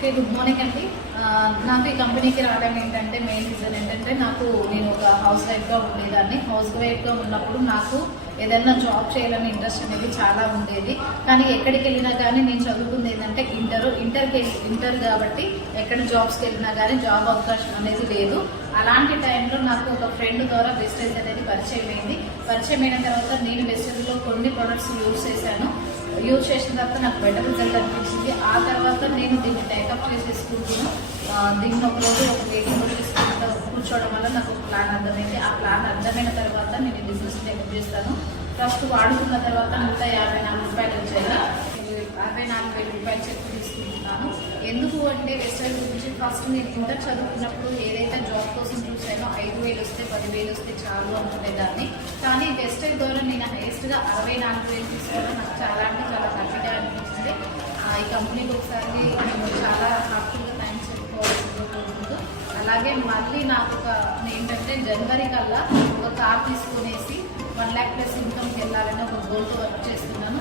Okay, good morning అండి. నాకు ఈ కంపెనీకి రావడం ఏంటంటే మెయిన్ రీజన్ ఏంటంటే నేను ఒక హౌస్ వైఫ్గా ఉండేదాన్ని. హౌస్ వైఫ్గా ఉన్నప్పుడు నాకు ఏదైనా జాబ్ చేయాలని ఇంట్రెస్ట్ అనేది చాలా ఉండేది. కానీ ఎక్కడికి వెళ్ళినా కానీ నేను చదువుకుంది ఏంటంటే ఇంటర్ కాబట్టి ఎక్కడ జాబ్స్కి వెళ్ళినా కానీ జాబ్ అవకాశం అనేది లేదు. అలాంటి టైంలో నాకు ఒక ఫ్రెండ్ ద్వారా వెస్టేజ్ అనేది పరిచయం అయింది. పరిచయం అయిన తర్వాత నేను వెస్టేజ్లో కొన్ని ప్రొడక్ట్స్ యూజ్ చేసిన తర్వాత నాకు బెటర్ రిజల్ట్ అనిపించింది. ఆ తర్వాత నేను దీన్ని టేకప్ చేసేసుకుంటున్నాను. దీన్ని ఒకరోజు ఒక మీటింగ్ తీసుకుంటూ కూర్చోవడం వల్ల నాకు ఒక ప్లాన్ అర్థమైంది. ఆ ప్లాన్ అర్థమైన తర్వాత నేను ఈ బిజినెస్ టేకప్ చేస్తాను. ఫస్ట్ వాడుకున్న తర్వాత 154 రూపాయలు వచ్చాయి. 64,000 రూపాయలు చెక్ తీసుకుంటున్నాను. ఎందుకు అంటే వెస్టేజ్ గురించి ఫస్ట్ నేను ఇంటర్ చదువుకున్నప్పుడు ఏదైతే జాబ్ కోసం చూసానో 5,000 వస్తే 10,000 వస్తే చాలు అనుకునేదాన్ని. కానీ వెస్టేజ్ ద్వారా నేను హైయెస్ట్గా 64,000 తీసుకోవడం నాకు చాలా అంటే చాలా హ్యాపీగా అనిపించింది. ఈ కంపెనీకి ఒకసారి నేను చాలా హ్యాపీగా థ్యాంక్స్ చెప్పుకోవాల్సింది కోరుకుంటూ, అలాగే మళ్ళీ నాకు ఏంటంటే జనవరి కల్లా ఒక కార్ తీసుకునేసి 1 lakh+ ఇన్కమ్కి వెళ్ళాలని ఒక గోల్తో వర్క్ చేస్తున్నాను.